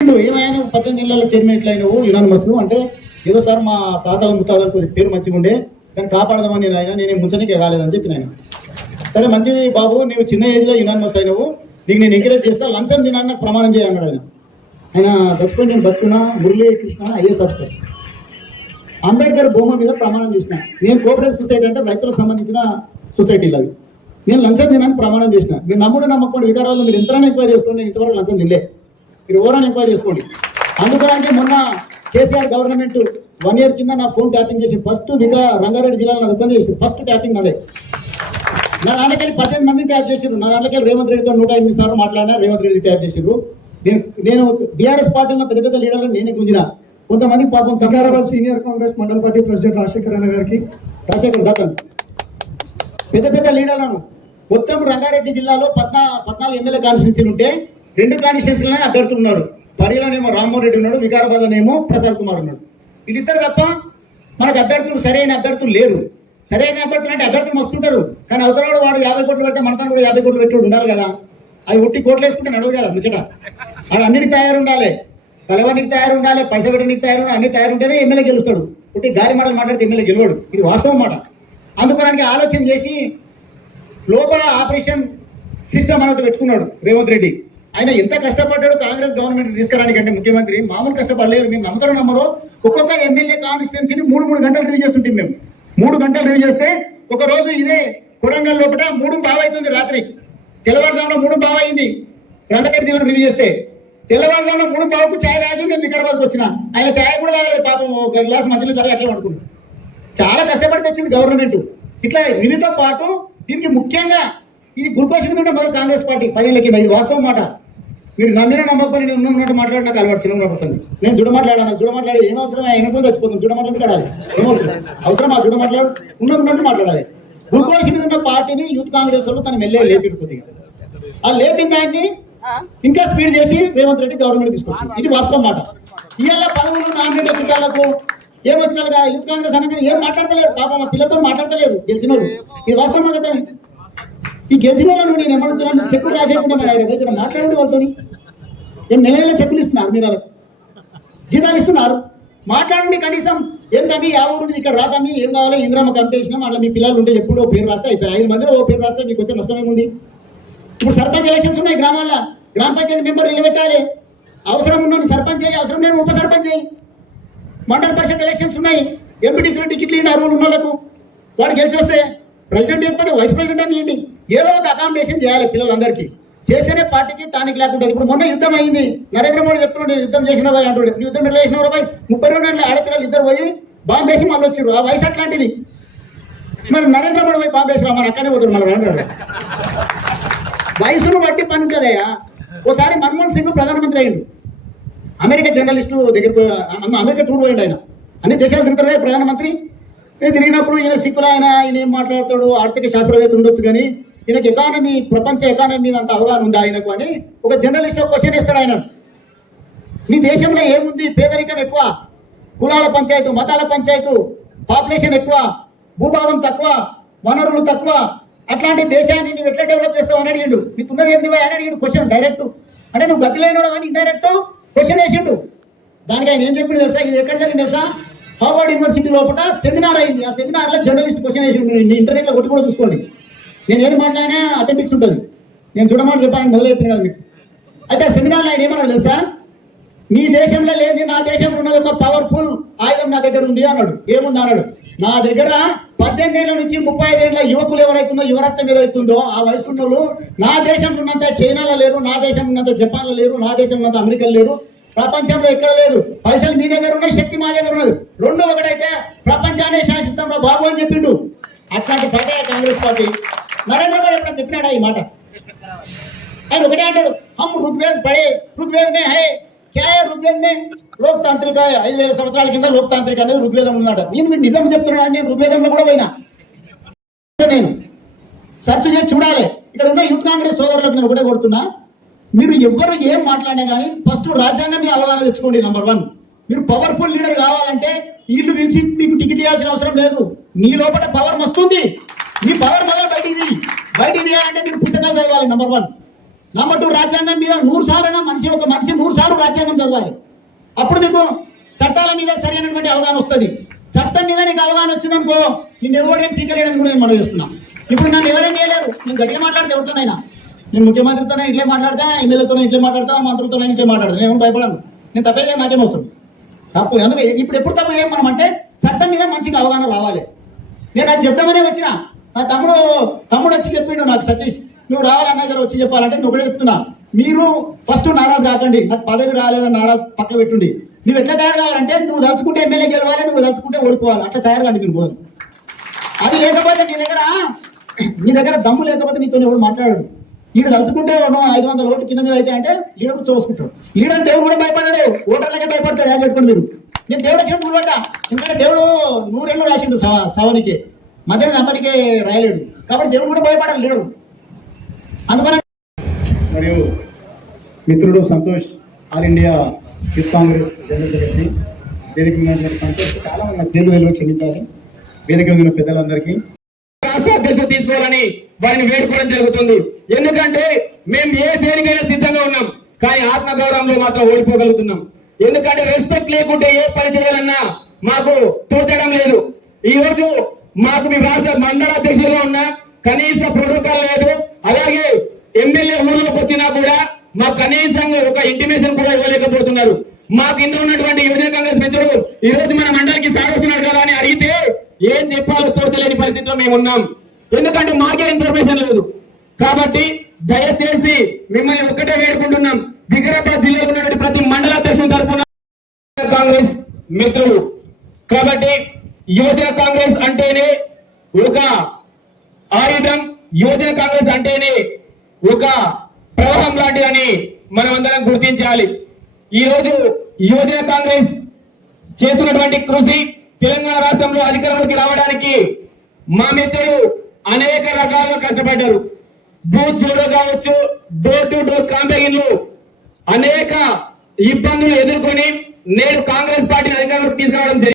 ఏమైనా పద్దెనిమిది జిల్లాల చైర్మన్ ఎట్లా అయినావు యునానిమస్ అంటే ఏదో సార్ మా తాతల ముత్తాతలకు పేరు మంచిగా ఉండే దాన్ని కాపాడదామని నేను ఆయన నేను ముంచనీకే కాలేదని చెప్పి నేను. సరే మంచిది బాబు నీవు చిన్న ఏజ్లో యునానిమస్ అయినావు. నీకు నేను ఎంకరేజ్ చేస్తా లంచం తినాన్ని నాకు ప్రమాణం చేయన్నాడు ఆయన. ఆయన చచ్చిపోయి నేను బతుకున్నా మురళీ కృష్ణ ఐఎస్ ఆఫీసర్ అంబేద్కర్ భూమి మీద ప్రమాణం చేసిన. నేను కోఆపరేటివ్ సొసైటీ అంటే రైతులకు సంబంధించిన సొసైటీలు అవి నేను లంచం తినాన్ని ప్రమాణం చేసిన. మీరు నమ్ముడు నమ్మకండి వికారాలు మీరు ఎంతైనా ఎంక్వైరీ చేసుకోండి నేను ఇంతవరకు లంచం తినలేదు మీరు ఓరాన్ ఎంక్వైరీ చేసుకోండి. అందుకని మొన్న కేసీఆర్ గవర్నమెంట్ వన్ ఇయర్ కింద నా ఫోన్ ట్యాపింగ్ చేసి ఫస్ట్ విగా రంగారెడ్డి జిల్లాలో నా ఇబ్బంది చేసింది. ఫస్ట్ ట్యాపింగ్ అదే నా దాంట్లోకి పద్దెనిమిది మందిని ట్యాప్ చేసిర్రు నా దాంట్లోకి రేవంత్ రెడ్డితో నూట ఎనిమిది సార్లు మాట్లాడినా రేవంత్ రెడ్డి ట్యాప్ చేసిర్రు నేను నేను బీఆర్ఎస్ పార్టీలో పెద్ద పెద్ద లీడర్లు నేనే గుంజిన. కొంతమంది పాపం వికారాబాద్ సీనియర్ కాంగ్రెస్ మండల పార్టీ ప్రెసిడెంట్ రాజశేఖర్ అన్న గారికి. రాజశేఖర్ దాతన్ పెద్ద పెద్ద లీడర్లను మొత్తం రంగారెడ్డి జిల్లాలో పద్నా పద్నాలుగు ఎమ్మెల్యే కాన్స్టిట్యూన్సీలు ఉంటే రెండు కాన్స్టిట్యూన్సీలనే అభ్యర్థులు ఉన్నారు. పరిలానేమో రామ్మోహన్ రెడ్డి ఉన్నాడు వికారాబాద్ అనేమో ప్రసాద్ కుమార్ ఉన్నాడు. వీళ్ళిద్దరు తప్ప మనకు అభ్యర్థులు సరైన అభ్యర్థులు లేరు. సరైన అభ్యర్థులు అంటే అభ్యర్థులు మస్తుంటారు కానీ అవతల వాడు యాభై కోట్లు పెడితే మనతో కూడా యాభై కోట్లు పెట్టి ఉండాలి కదా. అది ఉట్టి కోట్లు వేసుకుంటే నడవదు కదా ముచ్చట. వాడు అన్నిటికి తయారు ఉండాలి కలవడానికి తయారు ఉండాలి పైస పెట్టడానికి తయారు ఉండాలి అన్ని తయారు ఉంటేనే ఎమ్మెల్యే గెలుస్తాడు. ఉట్టి గాలి మాటలు మాట్లాడితే ఎమ్మెల్యే గెలవాడు. ఇది వాస్తవం మాట. అందుకోడానికి ఆలోచన చేసి లోపల ఆపరేషన్ సిస్టమ్ అన్నట్టు పెట్టుకున్నాడు రేవంత్ రెడ్డి. ఆయన ఎంత కష్టపడ్డాడు కాంగ్రెస్ గవర్నమెంట్ తీసుకురానికంటే ముఖ్యమంత్రి మామూలు కష్టపడలేరు మీరు నమ్ముతారో నమ్మరు ఒక్కొక్క ఎమ్మెల్యే కాన్స్టిట్యున్సీని మూడు మూడు గంటలు రివ్యూ చేస్తుంటాం మేము. మూడు గంటలు రివ్యూ చేస్తే ఒక రోజు ఇదే కొడంగల్ లోపల మూడు బావ రాత్రి. తెల్లవారుజామున మూడు బావ అయింది రంగారెడ్డి జిల్లా రివ్యూ చేస్తే తెల్లవారుజామున మూడు బావకు ఛాయ్ తాగి నేను వికారాబాద్కి వచ్చిన. ఆయన ఛాయ్ కూడా తాగలేదు పాపం ఒక గ్లాస్ మధ్యలో తాగి ఎట్లా పడుకున్నాడు చాలా కష్టపడి వచ్చింది గవర్నమెంట్. ఇట్లా వీరితో పాటు దీనికి ముఖ్యంగా ఇది గ్లూకోజ్ మీద మొదలు కాంగ్రెస్ పార్టీ పదేళ్ళ కింద ఇది వాస్తవం మాట. మీరు నమ్మిన నమ్మకపోయి నేను ఉన్న ఉన్నట్టు మాట్లాడి నాకు అలవాటు చిన్న పర్సన్ నేను జుడ మాట్లాడాను జుడ మాట్లాడి ఏం అవసరం? ఆయన కూడా చచ్చిపోతుంది జుడ మాట్లాడాలి ఏం అవసరం? అవసరం ఆ జుడ మాట్లాడు? ఉన్న ఉన్నట్టు మాట్లాడాలి. గ్లూకోజ్ మీద ఉన్న పార్టీని యూత్ కాంగ్రెస్ వాళ్ళు తన మెల్లే లేపిరు కొద్దిగా. ఆ లేపిన దాన్ని ఇంకా స్పీడ్ చేసి రేవంత్ రెడ్డి గవర్నమెంట్ తీసుకొచ్చింది. ఇది వాస్తవం మాట. ఇవాళ పదవులు నామినేట్ చుట్టాలకు ఏం వచ్చిన వాళ్ళగా యూత్ కాంగ్రెస్ అనగానే ఏం మాట్లాడతలేరు. పాప మా పిల్లలతో మాట్లాడతలేదు గెలిచిన ఇది వాస్తవం కదా? ఈ గెలిచిన వాళ్ళు నేను ఏమడుతున్నాను చెక్కులు రాసేకుండా మరి ఆయన మాట్లాడండి వాళ్ళతో ఏం నెల నెల చెక్కులు ఇస్తున్నారు మీరు వాళ్ళకి? జీతాలు ఇస్తున్నారు. మాట్లాడండి కనీసం. ఏం తమ్మి ఆ ఊరు ఇక్కడ రాతమ్మి ఏం కావాలో? ఇంద్రమ్మ కంపిటేషన్ అట్లా మీ పిల్లలు ఉంటే ఎప్పుడో పేరు రాస్తే అయిపోయి ఐదు మందిలో ఓ పేరు రాస్తే మీకు వచ్చే నష్టం ఏముంది? ఇప్పుడు సర్పంచ్ ఎలక్షన్స్ ఉన్నాయి గ్రామాల్లో. గ్రామ పంచాయతీ మెంబర్ నిలబెట్టాలి. అవసరం ఉన్న సర్పంచ్ చేయి అవసరం లేని ఉప సర్పంచ్ చేయి. మండల పరిషత్ ఎలక్షన్స్ ఉన్నాయి. ఎంపీటీసీలో టికెట్లు ఇవ్వండి అరువులు ఉన్న వాళ్ళకు వాడు గెలిచి వస్తే ప్రెసిడెంట్ ఇవ్వకపోతే వైస్ ప్రెసిడెంట్ అని ఇవ్వండి ఏదో ఒక అకామిడేషన్ చేయాలి పిల్లలందరికీ. చేస్తేనే పార్టీకి టానిక్ లేకుండా ఇప్పుడు మొన్న యుద్ధం అయింది. నరేంద్ర మోడీ చెప్తున్నాడు యుద్ధం చేసిన పోయి అంటాడు. యుద్ధం ఎట్లా చేసిన పోయి ముప్పై రెండు ఏళ్ళ ఆడపిల్లలు ఇద్దరు పోయి బాంబు వేసి మళ్ళీ వచ్చారు ఆ వయసు అట్లాంటిది. మరి నరేంద్ర మోడీ పోయి బాంబు వేసినా మన అక్కడే పోతుంది మన అన్నాడు. వయసును బట్టి పని ఉంటుందయ్యా. ఓసారి మన్మోహన్ సింగ్ ప్రధానమంత్రి అయ్యిండు. అమెరికా జర్నలిస్టు దగ్గర అన్న అమెరికా టూర్ పోయిండు ఆయన. అన్ని దేశాలు తిరుగుతారు ప్రధానమంత్రి. తిరిగినప్పుడు ఈయన సిక్కులు ఆయన ఆయన ఏం మాట్లాడతాడు? ఆర్థిక శాస్త్రవేత్త ఉండొచ్చు కానీ ఈయనకి ఎకానమీ ప్రపంచ ఎకానమీ మీద అంత అవగాహన ఉందా ఆయనకు అని ఒక జర్నలిస్ట్ క్వశ్చన్ ఇస్తాడు ఆయన. మీ దేశంలో ఏముంది? పేదరికం ఎక్కువ కులాల పంచాయతీ మతాల పంచాయతీ పాపులేషన్ ఎక్కువ భూభాగం తక్కువ వనరులు తక్కువ. అట్లాంటి దేశాన్ని నువ్వు ఎట్లా డెవలప్ చేస్తావు అని అడిగిండు. నీకు ఉన్నది ఏంది అని అడిగిండు క్వశ్చన్ డైరెక్ట్ అంటే నువ్వు గతి లేనివాడు అని ఇండైరెక్ట్ క్వశ్చన్ వేసిండు. దానికి ఆయన ఏం చెప్పిండు తెలుసా? ఇది ఎక్కడ జరిగింది తెలుసా? హార్వర్డ్ యూనివర్సిటీ లోపల సెమినార్ అయింది. ఆ సెమినార్లో జర్నలిస్ట్ క్వశ్చన్ వేసి నేను ఇంటర్నెట్లో కొట్టి కూడా చూసుకోండి. నేను ఏది మాట్లాడినా అథెంటిక్స్ ఉంటుంది. నేను చూడమాట చెప్పాను మొదలు చెప్పిన కదా మీకు. అయితే ఆ సెమినార్లో ఆయన ఏమన్నా తెలుసా? మీ దేశంలో లేని నా దేశంలో ఉన్నది ఒక పవర్ఫుల్ ఆయుధం నా దగ్గర ఉంది అన్నాడు. ఏముంది అన్నాడు? నా దగ్గర పద్దెనిమిది ఏళ్ళ నుంచి ముప్పై ఐదు ఏళ్ళ యువకులు ఎవరైతుందో యువరత్నం ఏదైతుందో ఆ వయసు నా దేశంలో ఉన్నంత చైనాలో లేరు నా దేశంలో ఉన్నంత జపాన్లో లేరు నా దేశంలో ఉన్నంత అమెరికాలో లేరు ప్రపంచంలో ఎక్కడ లేదు పైసలు మీ దగ్గర ఉన్నాయి శక్తి మా దగ్గర ఉన్నది. రెండు ఒకటైతే ప్రపంచాన్ని శాసిస్తాం బాబు అని చెప్పిండు. అట్లాంటి party Congress party. Narendra Modi ఎప్పుడు చెప్పినాడా ఈ మాట? ఆయన ఒకటే అంటాడు హమ్ ఋగ్వేద్ పడే ఋగ్వేదమే హే హై క్యా హై లోక్తాంత్రిక ఐదు వేల సంవత్సరాల కింద లోక్తాంత్రిక అనేది ఋగ్వేదం ఉందంట నేను నిజం చెప్తున్నాను? నేను ఋగ్వేదంలో కూడా పోయినా. నేను. సర్చ్ చేసి చూడాలి. ఇక్కడ ఉన్న యూత్ కాంగ్రెస్ సోదరులకు నేను ఒకటే కొడుతున్నా మీరు ఎవ్వరు ఏం మాట్లాడినా కానీ ఫస్ట్ రాజ్యాంగం మీద అవగాహన తెచ్చుకోండి నంబర్ వన్ మీరు పవర్ఫుల్ లీడర్ కావాలంటే వీళ్ళు పిలిచి మీకు టికెట్ ఇవ్వాల్సిన అవసరం లేదు. నీ లోపల పవర్ వస్తుంది ఈ పవర్ మొదలు బయటిది బయటికి తీయాలంటే మీరు పుస్తకాలు చదవాలి నంబర్ వన్ నంబర్ టూ రాజ్యాంగం మీద నూరు సార్లు మనిషి ఒక మనిషి నూరు సార్లు రాజ్యాంగం చదవాలి. అప్పుడు మీకు చట్టాల మీద సరైనటువంటి అవగాహన వస్తుంది. చట్టం మీద నీకు అవగాహన వచ్చిందనుకో నేను ఎవడేం పీకలేడని కూడా నేను మనం చేస్తున్నా. ఇప్పుడు నన్ను ఎవరేం చేయలేరు? నేను గట్టిగా మాట్లాడితే ఎవరితోనైనా నేను ముఖ్యమంత్రితోనే ఇట్లే మాట్లాడతా ఎమ్మెల్యేతోనే ఇట్లే మాట్లాడతా మంత్రితోనే ఇట్లే మాట్లాడతా. నేను భయపడను. నేను తప్పేదే నాకేం అవసరం. తప్పు. అందుకే ఇప్పుడు ఎప్పుడు తప్పు ఏం మనం అంటే చట్టం మీద మనిషికి అవగాహన రావాలి. నేను అది చెప్పడమనే వచ్చిన. నా తమ్ముడు తమ్ముడు వచ్చి చెప్పిండు నాకు సతీష్ నువ్వు రావాలన్న దగ్గర వచ్చి చెప్పాలంటే నువ్వు కూడా చెప్తున్నా. మీరు ఫస్ట్ నారాజు కాకండి నాకు పదవి రాలేదని నారాజు పక్క పెట్టుండి. నువ్వు ఎట్లా తయారు కావాలంటే నువ్వు తలుచుకుంటే ఎమ్మెల్యే గెలవాలి నువ్వు తలుచుకుంటే ఓడిపోవాలి. అట్లా తయారు కాండి మీరు పోదు అది లేకపోతే నీ దగ్గర నీ దగ్గర దమ్ము లేకపోతే నీతో ఎవడు మాట్లాడాడు. ఈడు తలుచుకుంటే ఐదు వందల ఓట్లు కింద మీద అయితే అంటే ఈడ కూర్చోసుకుంటాడు ఈడని దేవుడు కూడా భయపడడు ఓటర్లకే భయపడతాడు యాజ్ పెట్టుకుని మీరు. నేను దేవుడు వచ్చిన ఊరుపడ్డా ఎందుకంటే దేవుడు నూరేళ్ళు రాసిండు సవ సవనికి. మధ్యలో అమ్మనికి రాయలేడు. కాబట్టి దేవుడు కూడా భయపడాలి లీడరు అందుకని మరియు మిత్రుడు Santosh all India youth Congress general secretary వేదిక సంతోష్ చాలా మంది పేర్లు తెలియదు క్షమించాలి. వేదిక ఉన్న పెద్దలందరికీ. రాష్ట్ర అధ్యక్షుడు తీసుకోవాలని వారిని వేడుకోవడం జరుగుతుంది. ఎందుకంటే మేము ఏ దేనికైనా సిద్ధంగా ఉన్నాం కానీ ఆత్మగౌరవంలో మాత్రం ఓడిపోగలుగుతున్నాం. ఎందుకంటే రెస్పెక్ట్ లేకుంటే ఏ పని చేయాలన్నా మాకు తోచడం లేదు. ఈ రోజు మాకు మీ రాష్ట్ర మండల అధ్యక్షులుగా ఉన్నా కనీస ప్రోటోకాల్ లేదు. అలాగే ఎమ్మెల్యే ఊళ్ళోకి వచ్చినా కూడా మాకు కనీసంగా ఒక ఇంటిమేషన్ కూడా ఇవ్వలేకపోతున్నారు. మా కింద ఉన్నటువంటి యువజన కాంగ్రెస్ మిత్రులు ఈ రోజు మన మండలికి సాగుతున్నారు కదా అని అడిగితే ఏం చెప్పాలో తోచలేని పరిస్థితిలో మేము ఉన్నాం. ఎందుకంటే మాకే ఇన్ఫర్మేషన్ లేదు. కాబట్టి దయచేసి మిమ్మల్ని ఒక్కటే వేడుకుంటున్నాం. వికారాబాద్ జిల్లాలో ఉన్నటువంటి ప్రతి మండల అధ్యక్షుల తరఫున కాంగ్రెస్ మిత్రులు. కాబట్టి యువజన కాంగ్రెస్ అంటేనే ఒక ఆయుధం యువజన కాంగ్రెస్ అంటేనే ఒక ప్రవాహం లాంటిదని మనమందరం గుర్తించాలి. ఈ రోజు యువజన కాంగ్రెస్ చేస్తున్నటువంటి కృషి తెలంగాణ రాష్ట్రంలో అధికారంలోకి రావడానికి మా మిత్రులు అనేక రకాలుగా కష్టపడ్డారు. బూత్ జోలో కావచ్చు డోర్ టు డోర్ క్యాంపెయిన్లు అనేక ఇబ్బందులు ఎదుర్కొని నేడు కాంగ్రెస్ పార్టీని అధికారంలోకి తీసుకురావడం జరిగింది.